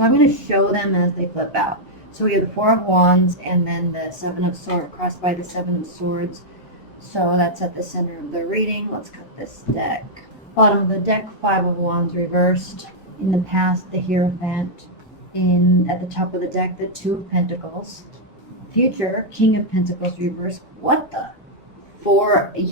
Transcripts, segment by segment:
So I'm going to show them as they flip out. So we have the Four of Wands and then the Seven of Swords crossed by the Seven of Swords. So that's at the center of the reading. Let's cut this deck. Bottom of the deck, Five of Wands reversed. In the past, the Hierophant. At the top of the deck, the Two of Pentacles. Future, King of Pentacles reversed. What the?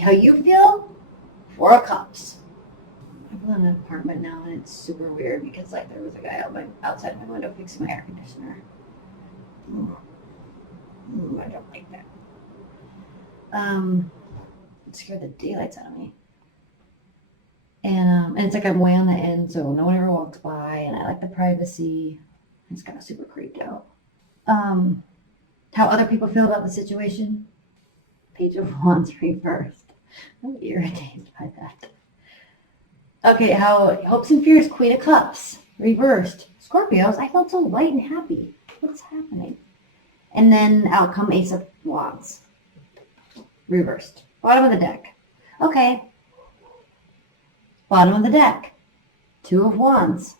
How you feel? Four of Cups. I live in an apartment now, and it's super weird because like there was a guy outside my window fixing my air conditioner. I don't like that. It scared the daylights out of me. And it's like I'm way on the end, so no one ever walks by, and I like the privacy. It's kind of super creeped out. How other people feel about the situation? Page of Wands reversed. I'm irritated by that. Okay, how hopes and fears, Queen of Cups reversed. Scorpios, I felt so light and happy. What's happening? And then outcome, Ace of Wands reversed. Bottom of the deck. Okay. Bottom of the deck. Two of Wands.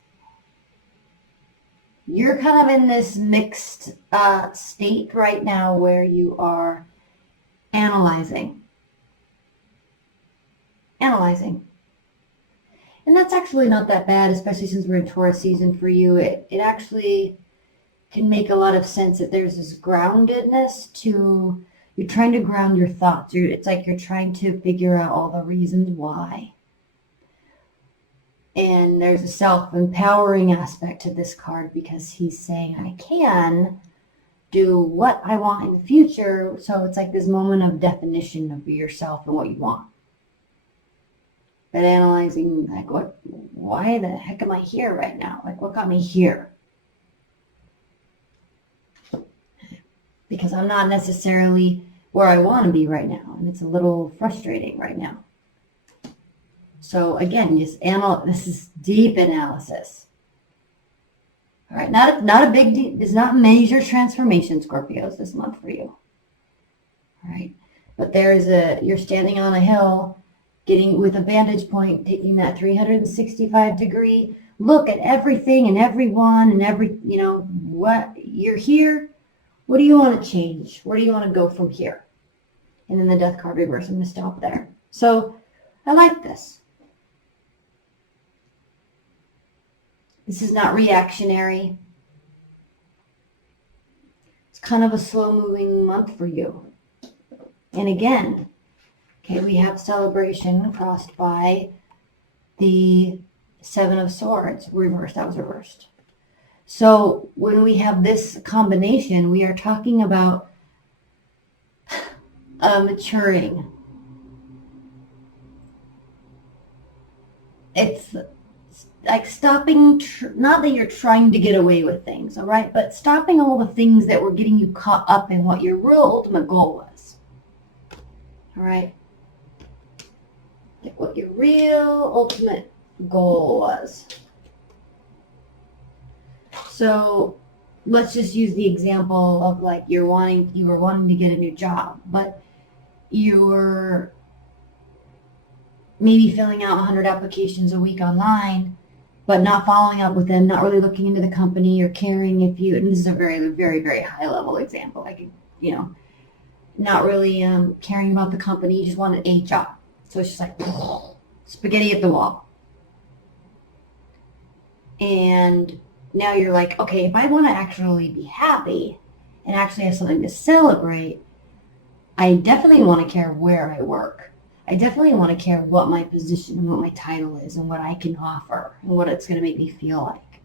You're kind of in this mixed state right now where you are analyzing. And that's actually not that bad, especially since we're in Taurus season for you. It actually can make a lot of sense that there's this groundedness to, you're trying to ground your thoughts. It's like you're trying to figure out all the reasons why. And there's a self-empowering aspect to this card because he's saying, I can do what I want in the future. So it's like this moment of definition of yourself and what you want. But analyzing, like, why the heck am I here right now? Like, what got me here? Because I'm not necessarily where I want to be right now. And it's a little frustrating right now. So again, this is deep analysis. All right, not a big deep, it's not major transformation, Scorpios, this month for you. All right, but you're standing on a hill, getting with a vantage point, taking that 365-degree look at everything and everyone and what you're here. What do you want to change? Where do you want to go from here? And then the Death card reverse. I'm going to stop there. So I like this. This is not reactionary. It's kind of a slow-moving month for you. And again, okay, we have celebration crossed by the Seven of Swords reversed. That was reversed. So when we have this combination, we are talking about maturing. It's like stopping, not that you're trying to get away with things, all right, but stopping all the things that were getting you caught up in what your real ultimate goal was. All right. What your real ultimate goal was. So let's just use the example of like you were wanting to get a new job, but you were maybe filling out 100 applications a week online, but not following up with them, not really looking into the company or caring if you, and this is a very, very, very high level example. Like, not really caring about the company. You just wanted a job. So it's just like spaghetti at the wall. And now you're like, okay, if I want to actually be happy and actually have something to celebrate, I definitely want to care where I work. I definitely want to care what my position and what my title is and what I can offer and what it's going to make me feel like.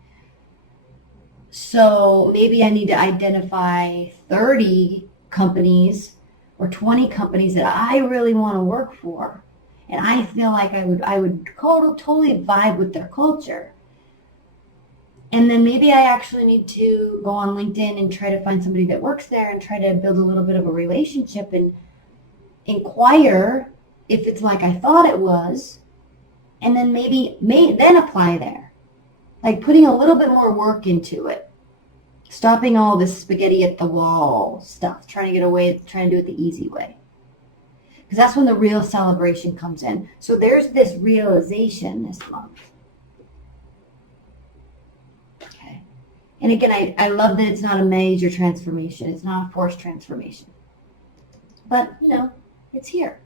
So maybe I need to identify 30 companies or 20 companies that I really want to work for. And I feel like I would totally vibe with their culture. And then maybe I actually need to go on LinkedIn and try to find somebody that works there and try to build a little bit of a relationship and inquire if it's like I thought it was, and then then apply there. Like putting a little bit more work into it. Stopping all this spaghetti at the wall stuff, trying to do it the easy way. Because that's when the real celebration comes in. So there's this realization this month. Okay. And again, I love that it's not a major transformation. It's not a forced transformation. But, it's here.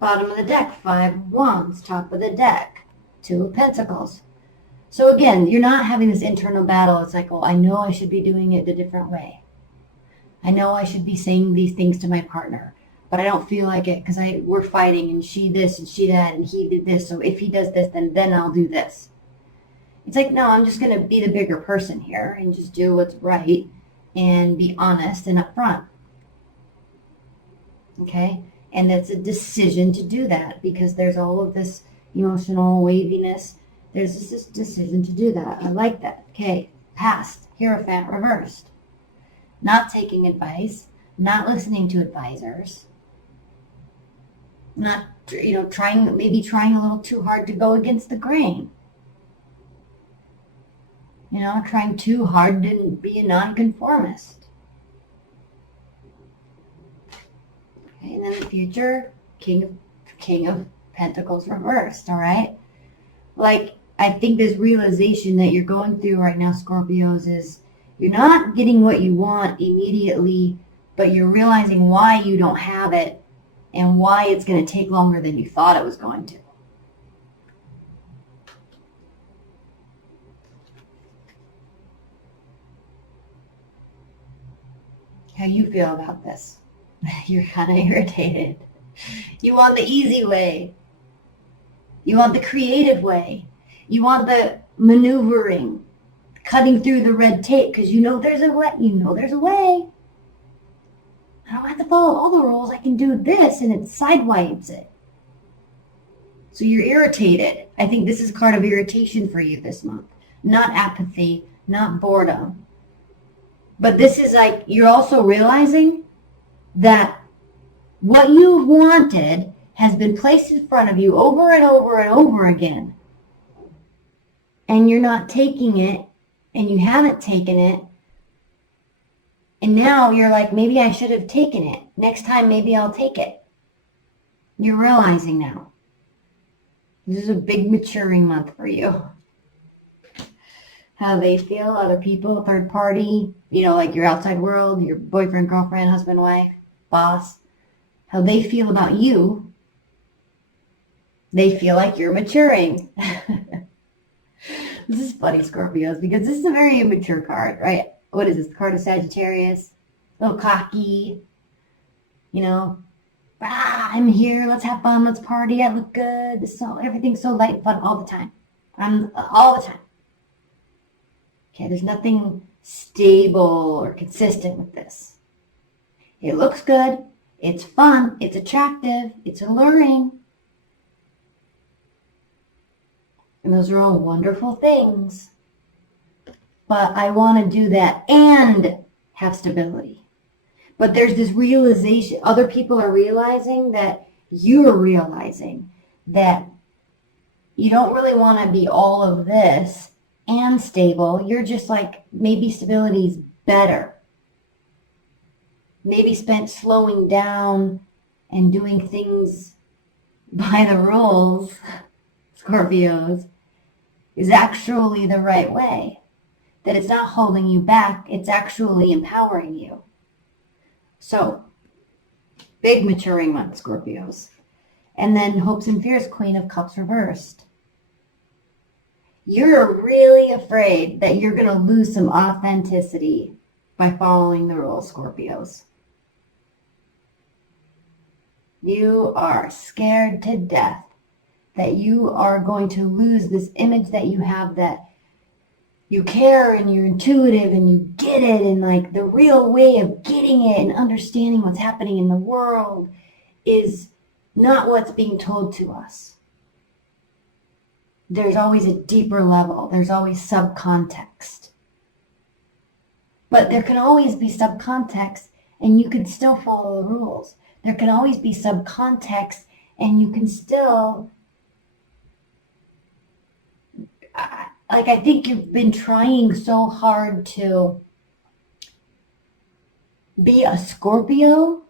Bottom of the deck, 5 of Wands. Top of the deck, 2 of Pentacles. So again, you're not having this internal battle. It's like, I know I should be doing it a different way. I know I should be saying these things to my partner, but I don't feel like it because we're fighting and she this and she that and he did this. So if he does this, then I'll do this. It's like, no, I'm just going to be the bigger person here and just do what's right and be honest and upfront. Okay? And it's a decision to do that because there's all of this emotional waviness. There's this decision to do that. I like that. Okay, past, Hierophant reversed. Not taking advice, not listening to advisors, not, trying a little too hard to go against the grain. Trying too hard to be a nonconformist. Okay, and then the future, King of Pentacles reversed, all right? Like, I think this realization that you're going through right now, Scorpios, is you're not getting what you want immediately, but you're realizing why you don't have it and why it's going to take longer than you thought it was going to. How you feel about this? You're kind of irritated. You want the easy way. You want the creative way. You want the maneuvering, cutting through the red tape because there's a way. There's a way. I don't have to follow all the rules. I can do this, and it sidewipes it. So you're irritated. I think this is a card of irritation for you this month. Not apathy, not boredom. But this is like, you're also realizing that what you wanted has been placed in front of you over and over and over again. And you're not taking it, and you haven't taken it. And now you're like, maybe I should have taken it. Next time, maybe I'll take it. You're realizing now. This is a big maturing month for you. How they feel, other people, third party, like your outside world, your boyfriend, girlfriend, husband, wife, boss. How they feel about you. They feel like you're maturing. This is funny, Scorpios, because this is a very immature card, right? What is this? The card of Sagittarius. A little cocky. I'm here. Let's have fun. Let's party. I look good. Everything's so light and fun all the time. All the time. Okay, there's nothing stable or consistent with this. It looks good. It's fun. It's attractive. It's alluring. And those are all wonderful things. But I want to do that and have stability. But there's this realization. Other people are realizing that you're realizing that you don't really want to be all of this and stable. You're just like, maybe stability is better. Maybe spent slowing down and doing things by the rules, Scorpios, is actually the right way. That it's not holding you back, it's actually empowering you. So, big maturing month, Scorpios. And then Hopes and Fears, Queen of Cups reversed. You're really afraid that you're going to lose some authenticity by following the rules, Scorpios. You are scared to death that you are going to lose this image that you have, that you care and you're intuitive and you get it, and like the real way of getting it and understanding what's happening in the world is not what's being told to us. There's always a deeper level. There's always subcontext. But there can always be subcontext and you can still follow the rules. There can always be subcontext and you can still... I think you've been trying so hard to be a Scorpio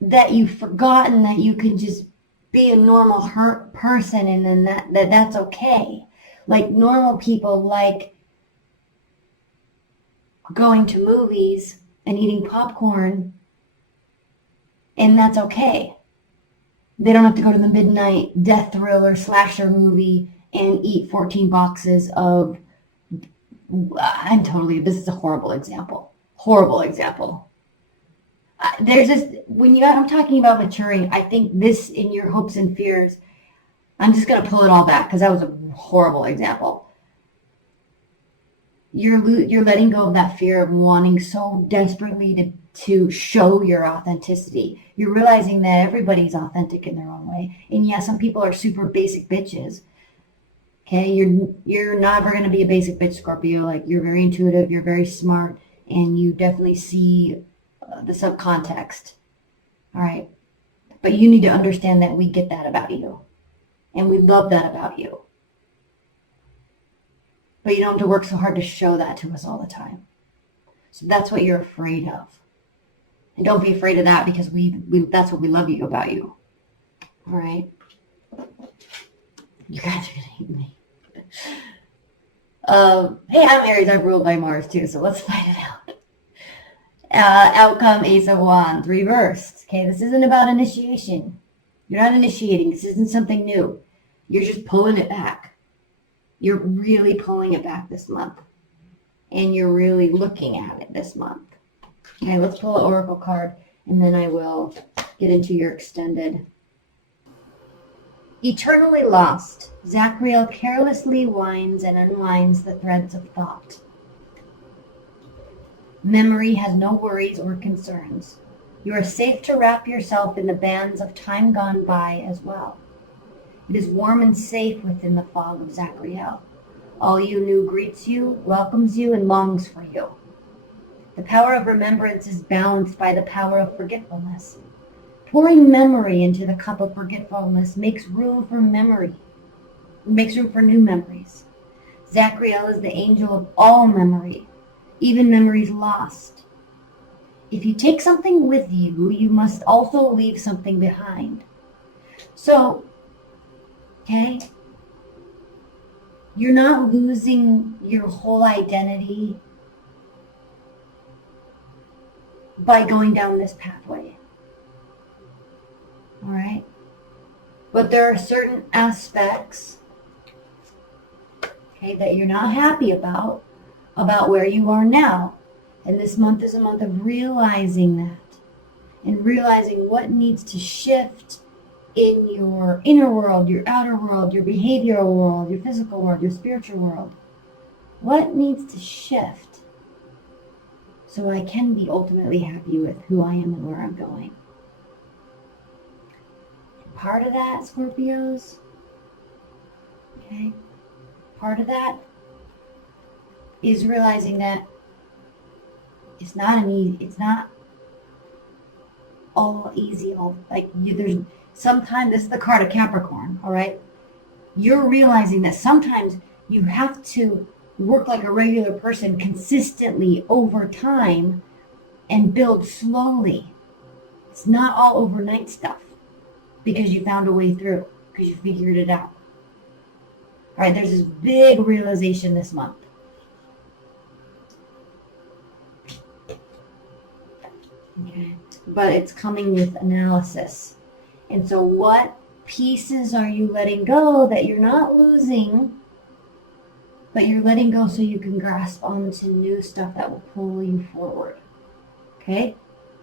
that you've forgotten that you can just be a normal hurt person, and then that's okay. Like normal people like going to movies and eating popcorn, and that's okay. They don't have to go to the midnight death thriller slasher movie and eat 14 boxes of, this is a horrible example. Horrible example. I'm talking about maturing, I think this in your hopes and fears, I'm just going to pull it all back because that was a horrible example. You're letting go of that fear of wanting so desperately to show your authenticity. You're realizing that everybody's authentic in their own way. And yeah, some people are super basic bitches. Okay, you're never going to be a basic bitch, Scorpio. Like, you're very intuitive, you're very smart, and you definitely see the subcontext. All right, but you need to understand that we get that about you, and we love that about you. But you don't have to work so hard to show that to us all the time. So that's what you're afraid of. And don't be afraid of that, because that's what we love you about you. All right? You guys are going to hate me. Hey, I'm Aries. I'm ruled by Mars too, so let's find it out. Outcome, Ace of Wands, reversed. Okay, this isn't about initiation. You're not initiating. This isn't something new. You're just pulling it back. You're really pulling it back this month. And you're really looking at it this month. Okay, let's pull an oracle card, and then I will get into your extended. Eternally lost, Zachriel carelessly winds and unwinds the threads of thought. Memory has no worries or concerns. You are safe to wrap yourself in the bands of time gone by as well. It is warm and safe within the fog of Zachriel. All you new greets you, welcomes you, and longs for you. The power of remembrance is balanced by the power of forgetfulness. Pouring memory into the cup of forgetfulness makes room for memory. Makes room for new memories. Zachriel is the angel of all memory, even memories lost. If you take something with you, you must also leave something behind. So, okay, you're not losing your whole identity by going down this pathway. All right? But there are certain aspects, okay, that you're not happy about where you are now. And this month is a month of realizing that and realizing what needs to shift in your inner world, your outer world, your behavioral world, your physical world, your spiritual world. What needs to shift so I can be ultimately happy with who I am and where I'm going? Part of that, Scorpios, okay, part of that is realizing that it's not all easy. There's sometimes, this is the card of Capricorn, all right? You're realizing that sometimes you have to work like a regular person consistently over time and build slowly. It's not all overnight stuff. Because you found a way through, because you figured it out. All right, there's this big realization this month. Okay, but it's coming with analysis. And so what pieces are you letting go that you're not losing, but you're letting go so you can grasp onto new stuff that will pull you forward? Okay?